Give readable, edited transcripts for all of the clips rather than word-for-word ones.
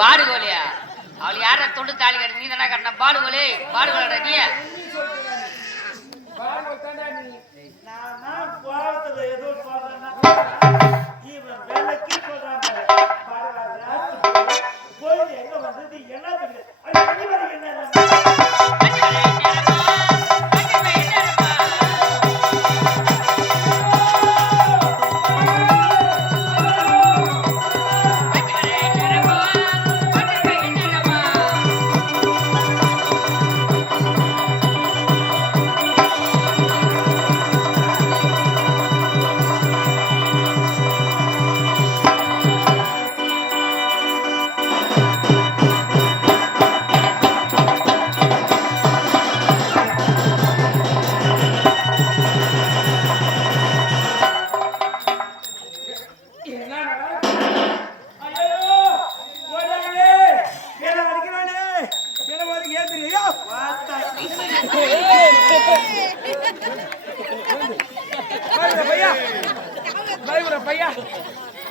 பாடுகோலியா அவள் யார தொண்டு தாலி கட்டு நீ தானே கட்டின பாடுகோலே பாடுகோலடா நீ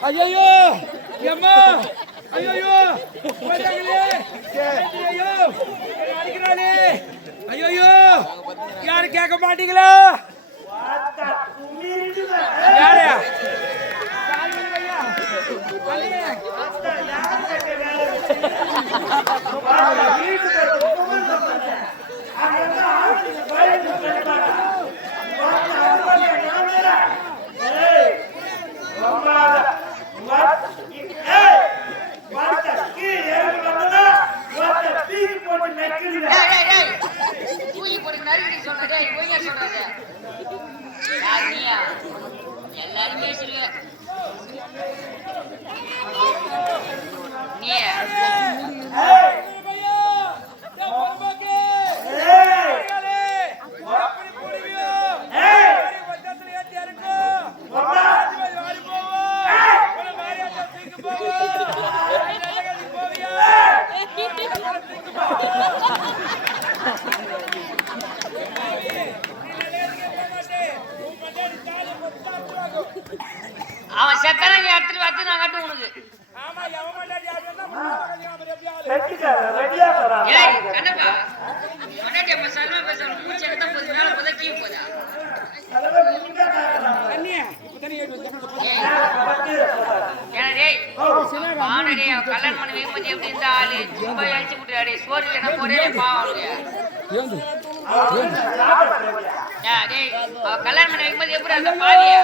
ஐயோ அம்மா ஐயோ அடிக்கிறானே ஐயோ யாரு கேட்க மாட்டீங்களா யாரையா எல்லாரும் பேசுவீங்க நீ அவன் செத்தான நீ எடுத்துட்டு வந்து நான் கட்டு உனக்கு கண்ணப்பா முன்னாடி அப்ப சல்மா பேசணும் மூச்சு எடுத்தா போது மேல போதா கீழே போதா கல்யாணம் பண்ணி வைக்கும்போது எப்படி இருந்தா ஆளு ரொம்ப அழிச்சு விட்டுறாரு சோறு இல்லைன்னா ஒரே பாவம் கல்யாணம் பண்ணி வைக்கும்போது எப்படி அந்த பாவியா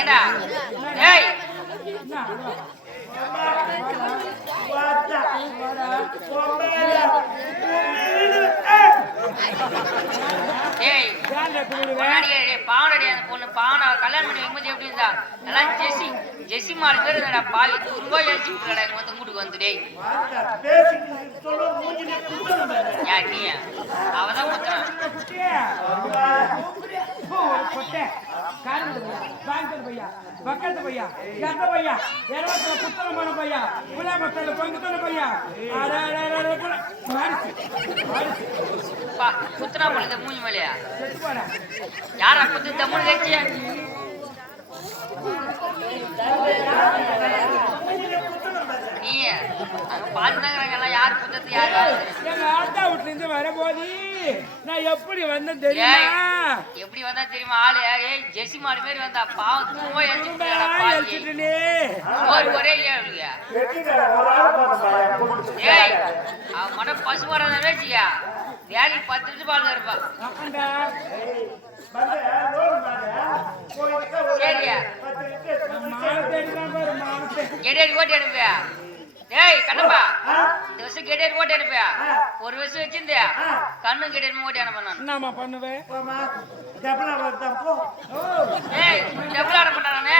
ஏடா ஏய் பாவனடி அந்த பொண்ணு பாவனை கல்யாணம் பண்ணி வைக்கும்போது எப்படி இருந்தா எல்லாம் ஜெசி மாறு பேர் இருந்தாடா பாவி ரூபாய் அழிச்சு விட்டுறா எங்க வந்து வீட்டுக்கு வந்துடே யார் நீ அவதான் முத்துறான் குத்துனா போல மூஞ்சி மேலையா யாரா குத்து தமிழ் கட்சிய நீ பாத்துனாங்கிறாங்க யாரு குத்தத்து யாரு எங்க ஆட்டா வீட்டுல இருந்து வரும்போது நான் எப்படி வந்தேன் தெரியுமா எப்படி வந்தா தெரியுமா ஆளு ஏய் ஜெசி மாடு மாதிரி வந்தா பாவம் தூவா எழுச்சிட்டு ஒரே ஏய் அவன் மன பசு வராதே ஜியா வேலைக்கு 10 நிமிஷம் பாருங்க இருப்பா சரியா கெடேரி ஓட்டி அனுப்பியா ஏய் கண்ணப்பா இந்த வருஷம் கெடேரி ஓட்டி அனுப்பியா ஒரு வருஷம் வச்சிருந்தியா கண்ணு கெடேரி ஓட்டி அனுப்ப என்னமா பண்ணுவேன் ஏய் டபுள் ஆட பண்ணானே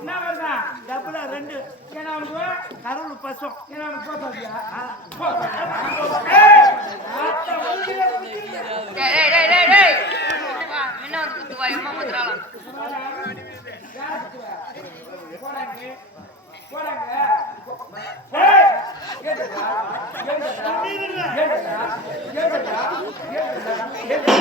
என்ன வருதா டபுள் 2 ஏனா அவனுக்கு கருள் பசம் ஏனா அவனுக்கு ஏய் ஏய் ஏய் ஏய் வா மின்ன வந்து குத்து வா அம்மா மதுரால போறாங்க ஏய் ஏடா ஏடா ஏடா ஏடா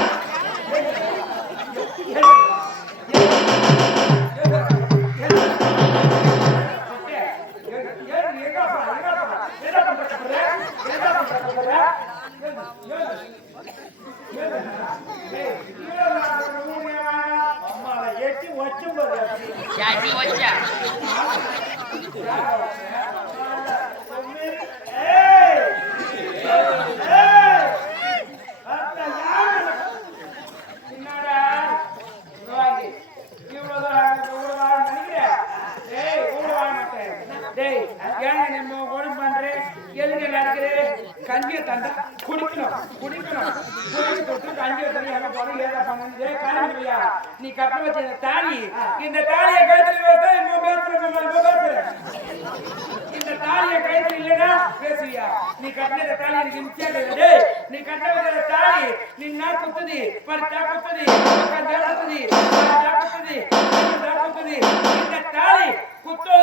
நீ வச்சா கஞ்சியை தந்தா குடிக்கணும் குடிக்கணும் கஞ்சியை தனியா நீ கட்ட வச்ச தாலி இந்த தாலியை கழுத்துல இந்த தாலியை கழுத்துல இல்லைன்னா பேசுவியா நீ கட்டின தாலி எனக்கு நிச்சயம் நீ கட்ட வச்ச தாலி நீ நான் குத்துதி பறிச்சா குத்துதி குத்துதி குத்துதி குத்துதி இந்த தாலி குத்தோ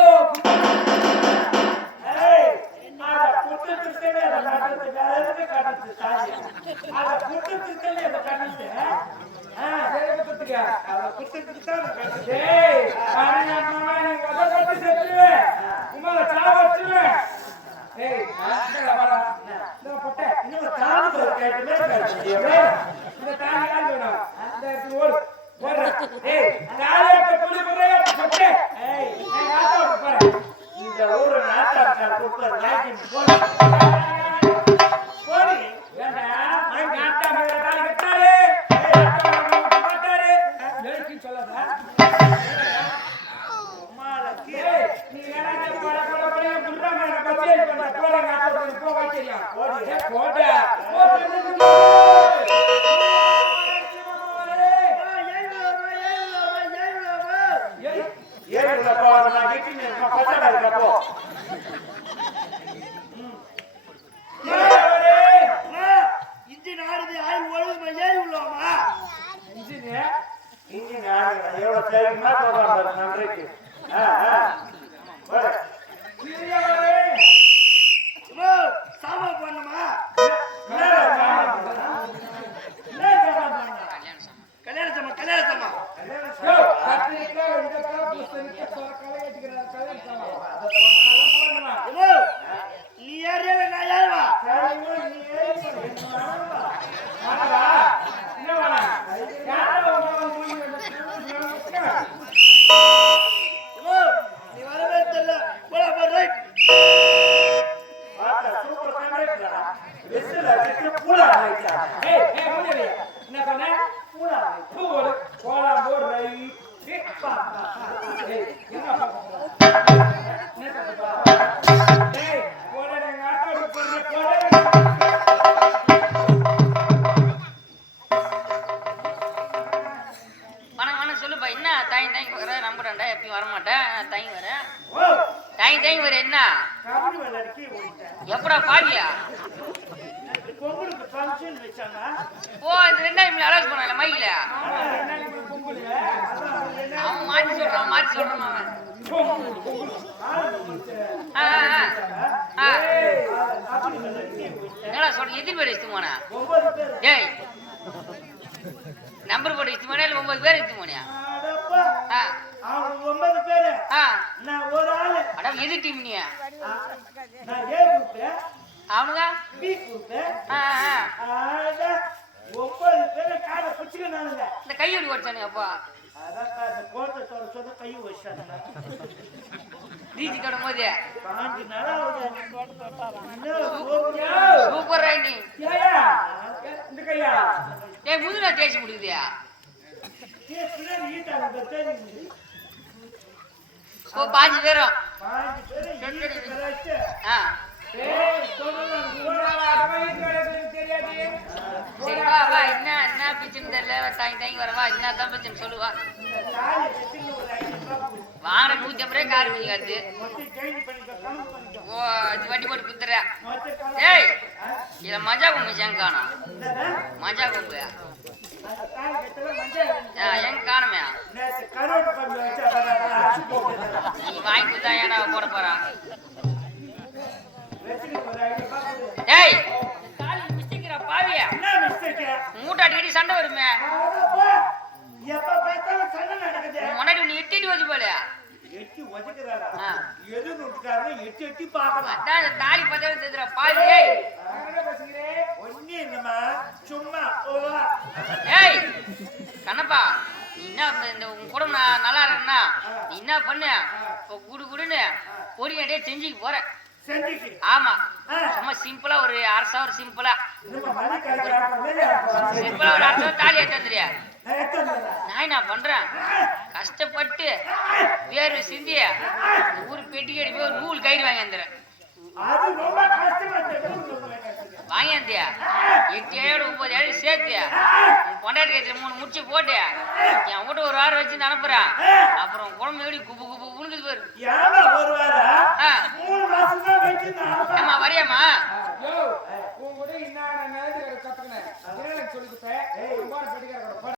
எப்படா பாவியா ஓ இந்த ரெண்டாயிரம் அலோஸ் பண்ணல மைக்ல அவன் மாத்தி சொல்றான் என்னடா சொல்ற எத்தனை பேர் இஷ்டம் போனா ஏய் நம்பர் போட்டு இஷ்டம் போனா 9 பேர் இஷ்டம் போனியா எது டீம் நீ அவனுங்க இந்த கையொடி ஓடிச்சானு அப்பா நீச்சி கடும் போது சூப்பர் நீ ஏன் முதுனா தேய்ச்சி முடிக்குதியா ஓ 5 பேரும் சரி வா வா என்ன பிச்சுன்னு தெரியல தாங்கி வரவா என்ன தான் பிச்சுன்னு சொல்லுவா வாங்கின 150 ரூபாய் கார் பண்ணி காத்து ஓ வட்டி போட்டு குத்துற ஏய் இத மஜா கும்பு காணும் மஜா கும்பு எங்க காணுமே நீ வாங்கி கொடுத்தா ஏன்னா போட போறான் ஏய் மிஸ்டேக்ரா பாவியா மூட்டை அடிக்கடி சண்டை வருமே வச்சு போலையா எட்டி உதைக்கிறாரா? ஆ. எது நோட்டுக்காரன்னு எட்டி எட்டி பார்க்கலாம். அதான் இந்த தாலி பத்திரம் தெரிஞ்சுற பாவி ஏய் என்ன பேசுகிறேன் ஒண்ணு என்னம்மா சும்மா ஓ ஏய் கண்ணப்பா நீ என்ன இந்த உன் குடும்பம் நல்லா இருக்குன்னா நீ என்ன பண்ணு இப்போ குடு குடுன்னு பொடியாடியே செஞ்சுக்கு போற செஞ்சுக்கு ஆமா ஆ. சும்மா சிம்பிளா ஒரு 1/2 சிம்பிளா நம்ம மணி கலக்கிறாங்க. சிம்பிளா ஒரு 1/2 தாலி ஏத்தந்திரியா நான் எத்தனை நான் என்ன பண்றேன் கஷ்டப்பட்டு வேர்வை சிந்திய இந்த ஊர் பெட்டி கடி போய் ஒரு நூல் கயிறு வாங்கி வந்துடுறேன் அது ரொம்ப கஷ்டமா வாங்கியாந்தியா 8 7 9 7 சேர்த்தியா உன் பொண்டாட்டி கட்சி 3 முடிச்சு போட்டு என் வீட்டு ஒரு வாரம் வச்சு அனுப்புறேன் அப்புறம் குழம்பு எப்படி குப்பு குப்பு உழுகுது பாரு ஏமா ஒரு வாரம் ஆ. 3 மாசம் தான் வச்சிருந்தேன். ஏம்மா வரியாம்மா